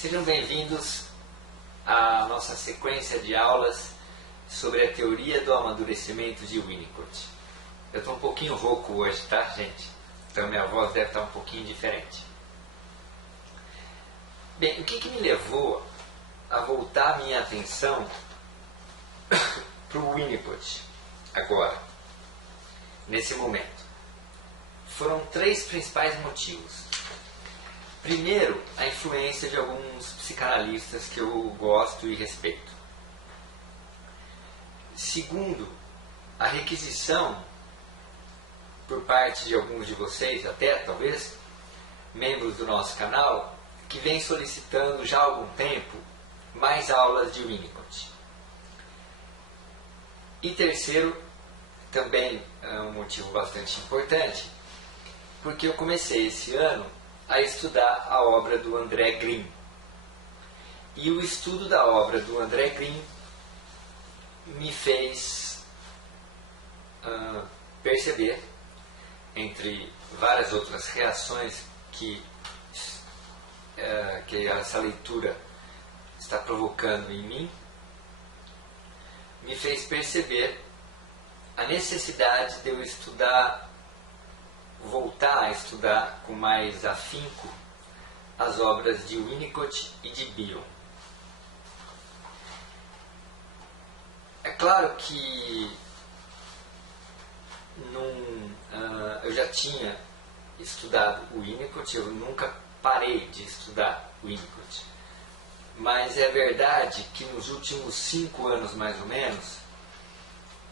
Sejam bem-vindos à nossa sequência de aulas sobre a teoria do amadurecimento de Winnicott. Eu estou um pouquinho rouco hoje, tá, gente? Então minha voz deve estar um pouquinho diferente. Bem, o que me levou a voltar a minha atenção para o Winnicott agora, nesse momento? Foram três principais motivos. Primeiro, a influência de alguns psicanalistas que eu gosto e respeito. Segundo, a requisição por parte de alguns de vocês, até talvez, membros do nosso canal, que vem solicitando já há algum tempo mais aulas de Winnicott. E terceiro, também é um motivo bastante importante, porque eu comecei esse ano a estudar a obra do André Green. E o estudo da obra do André Green me fez perceber, entre várias outras reações que essa leitura está provocando em mim, me fez perceber a necessidade de eu voltar a estudar com mais afinco as obras de Winnicott e de Bion. É claro que eu já tinha estudado o Winnicott, eu nunca parei de estudar o Winnicott. Mas é verdade que nos últimos 5 anos, mais ou menos,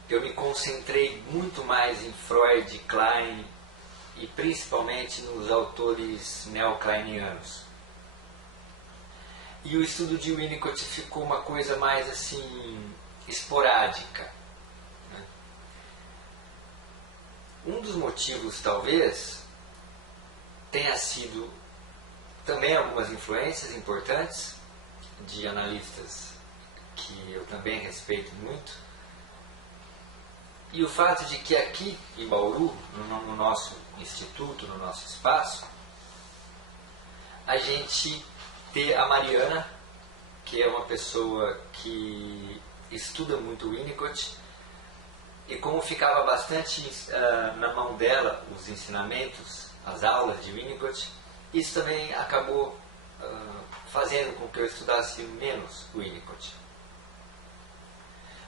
eu me concentrei muito mais em Freud, Klein e principalmente nos autores neocleinianos. E o estudo de Winnicott ficou uma coisa mais assim esporádica. Um dos motivos, talvez, tenha sido também algumas influências importantes de analistas que eu também respeito muito, e o fato de que aqui em Bauru, no nosso instituto, no nosso espaço, a gente ter a Mariana, que é uma pessoa que estuda muito Winnicott, e como ficava bastante na mão dela os ensinamentos, as aulas de Winnicott, isso também acabou fazendo com que eu estudasse menos Winnicott.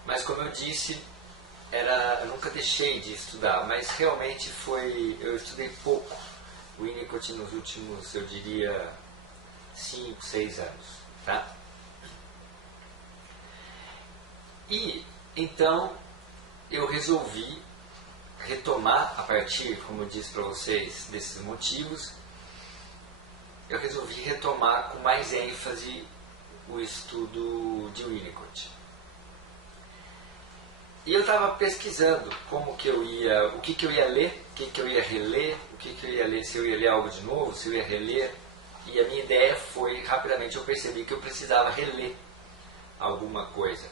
Mas como eu disse, eu nunca deixei de estudar, mas realmente eu estudei pouco Winnicott nos últimos, eu diria, 5, 6 anos. Tá? E então eu resolvi retomar, a partir, como eu disse para vocês, desses motivos, eu resolvi retomar com mais ênfase o estudo de Winnicott. E eu estava pesquisando o que eu ia ler, o que eu ia reler, o que eu ia ler, se eu ia ler algo de novo, se eu ia reler. E a minha ideia foi, rapidamente eu percebi que eu precisava reler alguma coisa,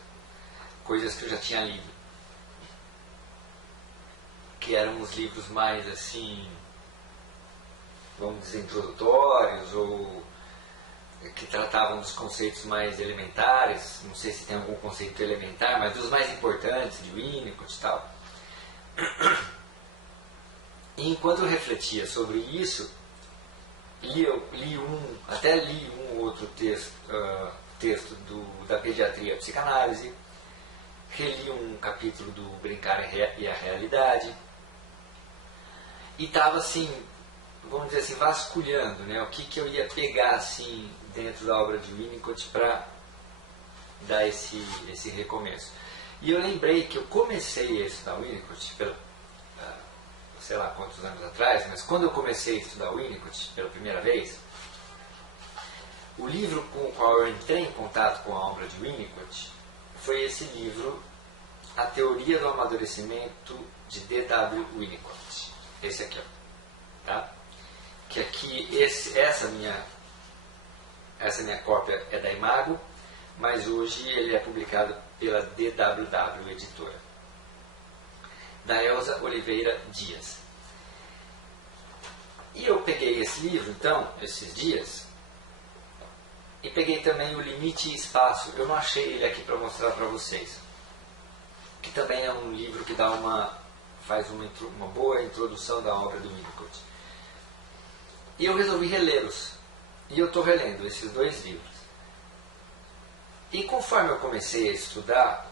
coisas que eu já tinha lido, que eram os livros mais assim, vamos dizer, introdutórios, ou que tratavam dos conceitos mais elementares, não sei se tem algum conceito elementar, mas dos mais importantes, de Winnicott e tal. E enquanto eu refletia sobre isso, até li um outro texto da Pediatria e Psicanálise, reli um capítulo do Brincar e a Realidade, e estava assim, vamos dizer assim, vasculhando, né, o que eu ia pegar assim dentro da obra de Winnicott para dar esse recomeço. E eu lembrei que eu comecei a estudar Winnicott sei lá quantos anos atrás, mas quando eu comecei a estudar Winnicott pela primeira vez, o livro com o qual eu entrei em contato com a obra de Winnicott foi esse livro, A Teoria do Amadurecimento, de D.W. Winnicott. Esse aqui, ó. Tá? Que aqui, essa minha cópia é da Imago, mas hoje ele é publicado pela DWW Editora, da Elza Oliveira Dias. E eu peguei esse livro, então, esses dias, E peguei também o Limite e Espaço. Eu não achei ele aqui para mostrar para vocês. Que também é um livro que faz uma boa introdução da obra do Winnicott. E eu resolvi relê-los. E eu estou relendo esses dois livros. E conforme eu comecei a estudar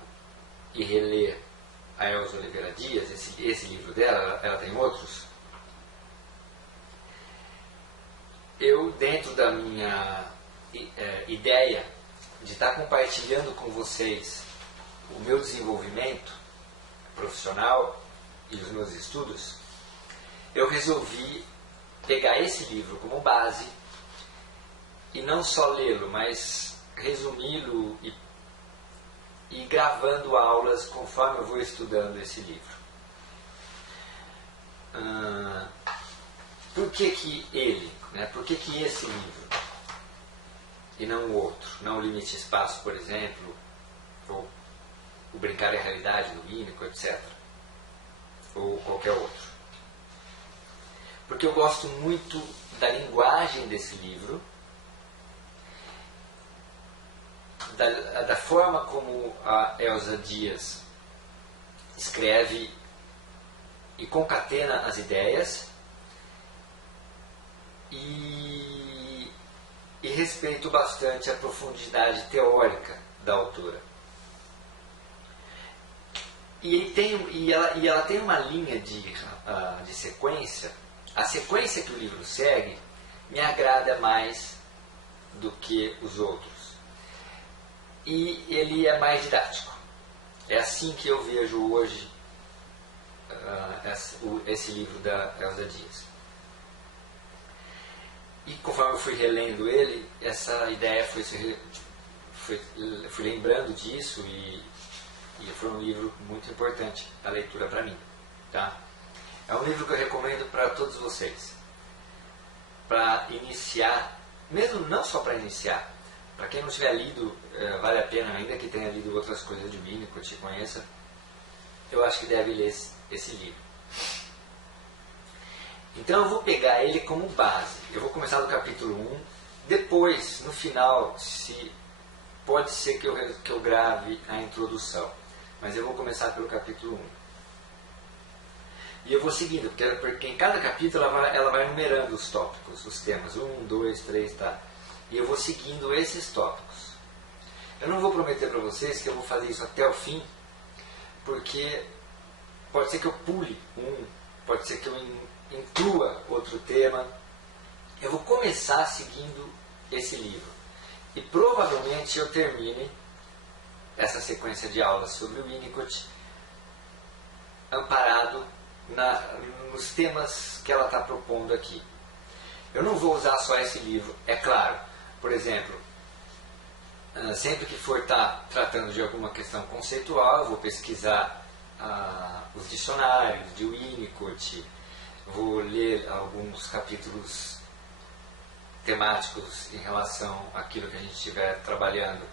e reler a Elza Oliveira Dias, esse livro dela, ela tem outros, eu, dentro da minha ideia de estar compartilhando com vocês o meu desenvolvimento profissional e os meus estudos, eu resolvi pegar esse livro como base e não só lê-lo, mas resumi-lo e gravando aulas conforme eu vou estudando esse livro. Por que que ele? Né? Por que que esse livro? E não o outro? Não o Limite e Espaço, por exemplo, ou o Brincar e a Realidade do Winnicott, etc. Ou qualquer outro. Porque eu gosto muito da linguagem desse livro, da forma como a Elza Dias escreve e concatena as ideias, e respeito bastante a profundidade teórica da autora. E ela tem uma linha de sequência. A sequência que o livro segue me agrada mais do que os outros. E ele é mais didático. É assim que eu vejo hoje esse livro da Elza Dias. E conforme eu fui relendo ele, essa ideia fui lembrando disso e foi um livro muito importante a leitura para mim. Tá? É um livro que eu recomendo para todos vocês. Para iniciar, mesmo não só para iniciar, para quem não tiver lido, vale a pena, ainda que tenha lido outras coisas de Winnicott e conheça, eu acho que deve ler esse livro. Então eu vou pegar ele como base. Eu vou começar do capítulo 1. Depois, no final, pode ser que eu grave a introdução. Mas eu vou começar pelo capítulo 1. E eu vou seguindo, porque em cada capítulo ela vai numerando os tópicos, os temas. 1, 2, 3, tá? E eu vou seguindo esses tópicos. Eu não vou prometer para vocês que eu vou fazer isso até o fim, porque pode ser que eu pule pode ser que eu inclua outro tema. Eu vou começar seguindo esse livro. E provavelmente eu termine essa sequência de aulas sobre o Winnicott amparado nos temas que ela está propondo aqui. Eu não vou usar só esse livro, é claro. Por exemplo, sempre que for estar tratando de alguma questão conceitual, eu vou pesquisar os dicionários de Winnicott, vou ler alguns capítulos temáticos em relação àquilo que a gente estiver trabalhando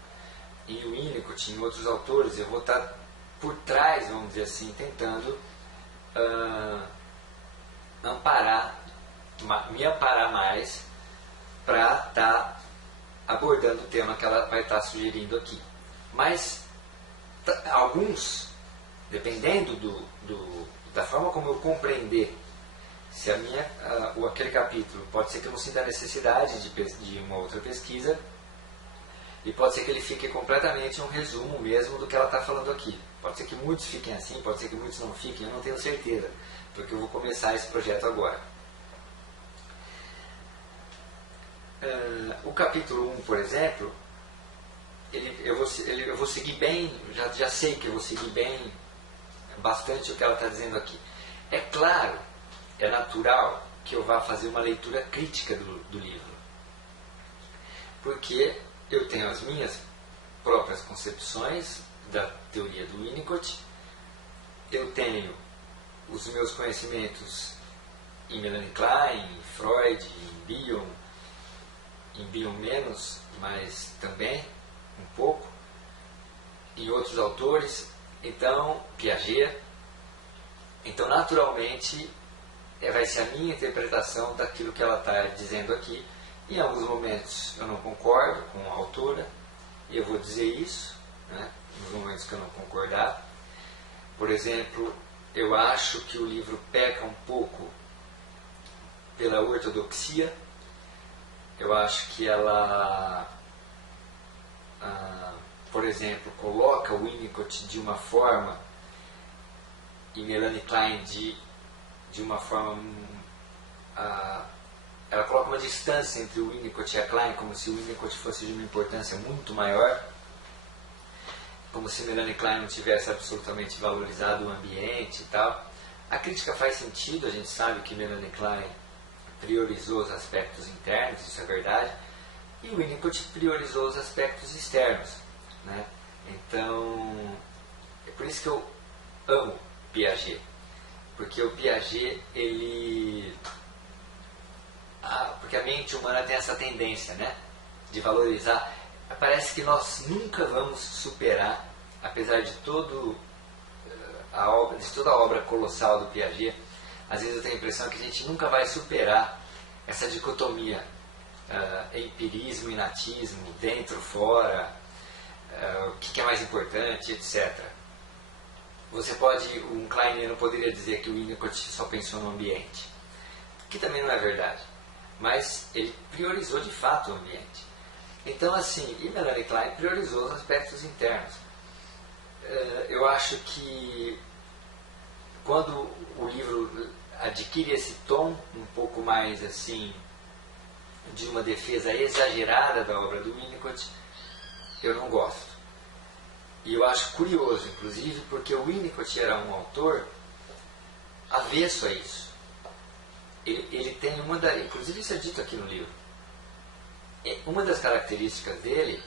em Winnicott, em outros autores. Eu vou estar por trás, vamos dizer assim, tentando me amparar mais para estar abordando o tema que ela vai estar sugerindo aqui. Mas alguns, dependendo da forma como eu compreender, se aquele capítulo, pode ser que eu não sinta a necessidade de uma outra pesquisa, e pode ser que ele fique completamente um resumo mesmo do que ela está falando aqui. Pode ser que muitos fiquem assim, pode ser que muitos não fiquem, eu não tenho certeza, porque eu vou começar esse projeto agora. O capítulo 1, por exemplo, eu vou seguir bem, já sei que eu vou seguir bem bastante o que ela está dizendo aqui. É claro, é natural que eu vá fazer uma leitura crítica do livro, porque eu tenho as minhas próprias concepções da teoria do Winnicott, eu tenho os meus conhecimentos em Melanie Klein, em Freud, em Bion menos, mas também um pouco, em outros autores, então Piaget. Então, naturalmente, vai ser a minha interpretação daquilo que ela está dizendo aqui, Em alguns momentos eu não concordo com a autora, e eu vou dizer isso, né, nos momentos que eu não concordar. Por exemplo, eu acho que o livro peca um pouco pela ortodoxia. Eu acho que ela, por exemplo, coloca o Winnicott de uma forma e Melanie Klein de uma forma... ela coloca uma distância entre o Winnicott e a Klein, como se o Winnicott fosse de uma importância muito maior, como se Melanie Klein não tivesse absolutamente valorizado o ambiente e tal. A crítica faz sentido, a gente sabe que Melanie Klein priorizou os aspectos internos, isso é verdade, e o Winnicott priorizou os aspectos externos, né? Então, é por isso que eu amo Piaget, porque o Piaget, porque a mente humana tem essa tendência, né, de valorizar. Parece que nós nunca vamos superar, apesar de toda a obra colossal do Piaget. Às vezes eu tenho a impressão que a gente nunca vai superar essa dicotomia empirismo e natismo, dentro, fora, o que é mais importante, etc. Um Kleiniano poderia dizer que o Winnicott só pensou no ambiente, que também não é verdade, mas ele priorizou de fato o ambiente. Então, assim, e Melanie Klein priorizou os aspectos internos. Eu acho que quando o livro adquire esse tom um pouco mais assim de uma defesa exagerada da obra do Winnicott, eu não gosto. E eu acho curioso, inclusive, porque o Winnicott era um autor avesso a isso. Ele tem inclusive isso é dito aqui no livro, uma das características dele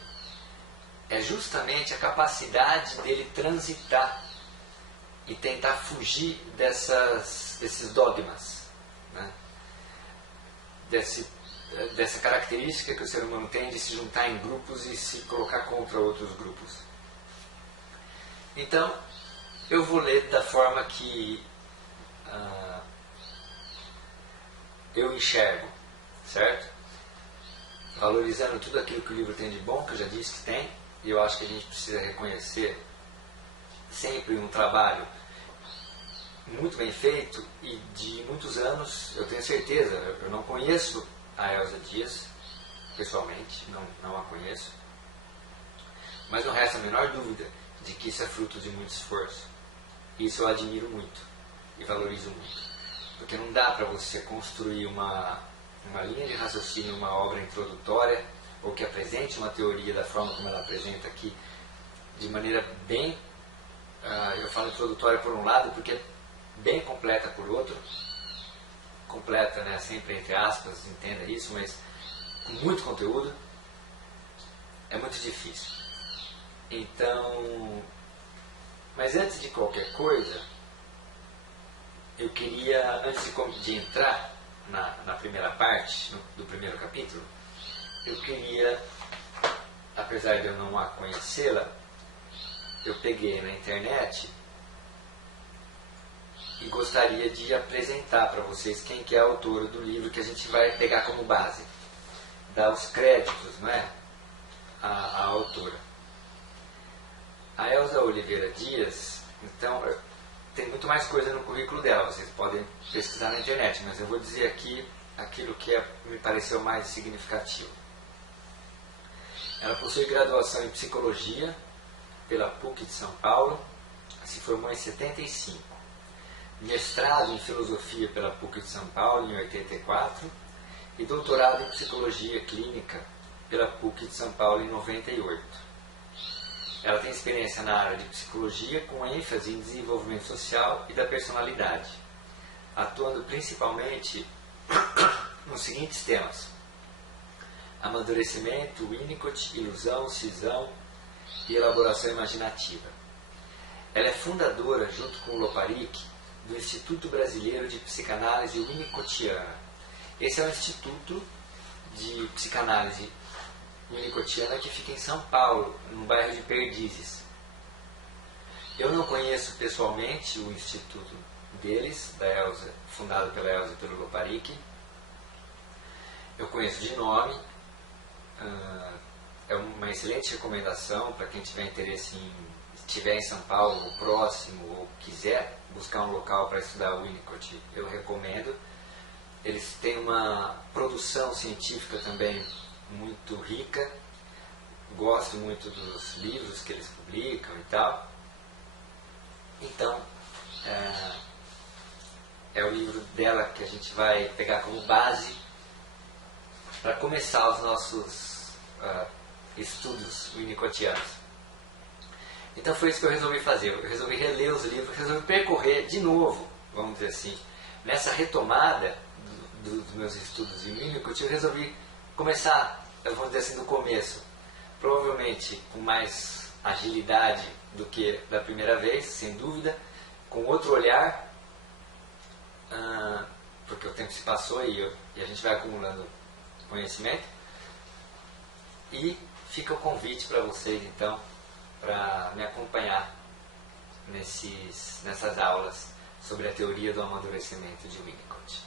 é justamente a capacidade dele transitar e tentar fugir desses dogmas, né? Dessa característica que o ser humano tem de se juntar em grupos e se colocar contra outros grupos. Então, eu vou ler da forma que eu enxergo, certo? Valorizando tudo aquilo que o livro tem de bom, que eu já disse que tem, e eu acho que a gente precisa reconhecer sempre um trabalho muito bem feito e de muitos anos. Eu tenho certeza, eu não conheço a Elsa Dias pessoalmente, não a conheço, mas não resta a menor dúvida de que isso é fruto de muito esforço. Isso eu admiro muito e valorizo muito, porque não dá para você construir uma linha de raciocínio, uma obra introdutória, ou que apresente uma teoria da forma como ela apresenta aqui, de maneira bem, eu falo introdutória por um lado, porque é bem completa por outro, completa, né, sempre entre aspas, entenda isso, mas com muito conteúdo, é muito difícil. Então, mas antes de qualquer coisa, eu queria, antes de entrar na primeira parte, do primeiro capítulo, eu queria, apesar de eu não a conhecê-la, eu peguei na internet e gostaria de apresentar para vocês quem que é a autora do livro que a gente vai pegar como base, dar os créditos, não é? A autora. A Elsa Oliveira Dias, então, tem muito mais coisa no currículo dela, vocês podem pesquisar na internet, mas eu vou dizer aqui aquilo que me pareceu mais significativo. Ela possui graduação em Psicologia pela PUC de São Paulo, se formou em 75. Mestrado em Filosofia pela PUC de São Paulo em 84 e doutorado em Psicologia Clínica pela PUC de São Paulo em 98. Ela tem experiência na área de psicologia com ênfase em desenvolvimento social e da personalidade, atuando principalmente nos seguintes temas: amadurecimento, Winnicott, ilusão, cisão e elaboração imaginativa. Ela é fundadora, junto com o Loparic, do Instituto Brasileiro de Psicanálise Winnicottiana. Esse é um instituto de psicanálise winnicottiana que fica em São Paulo, no bairro de Perdizes. Eu não conheço pessoalmente o instituto deles, da Elsa, fundado pela Elsa e pelo Loparic. eu conheço de nome, é uma excelente recomendação para quem tiver interesse estiver em São Paulo, ou próximo, ou quiser buscar um local para estudar o Winnicott, eu recomendo. Eles têm uma produção científica também muito rica, gosto muito dos livros que eles publicam e tal. Então, é o livro dela que a gente vai pegar como base para começar os nossos estudos winnicottianos. Então foi isso que eu resolvi fazer. Eu resolvi reler os livros, resolvi percorrer de novo, vamos dizer assim, nessa retomada dos meus estudos de Winnicott. Eu resolvi começar, vamos dizer assim, do começo, provavelmente com mais agilidade do que da primeira vez, sem dúvida, com outro olhar, porque o tempo se passou e a gente vai acumulando conhecimento. E fica o convite para vocês, então, para me acompanhar nessas aulas sobre a teoria do amadurecimento de Winnicott.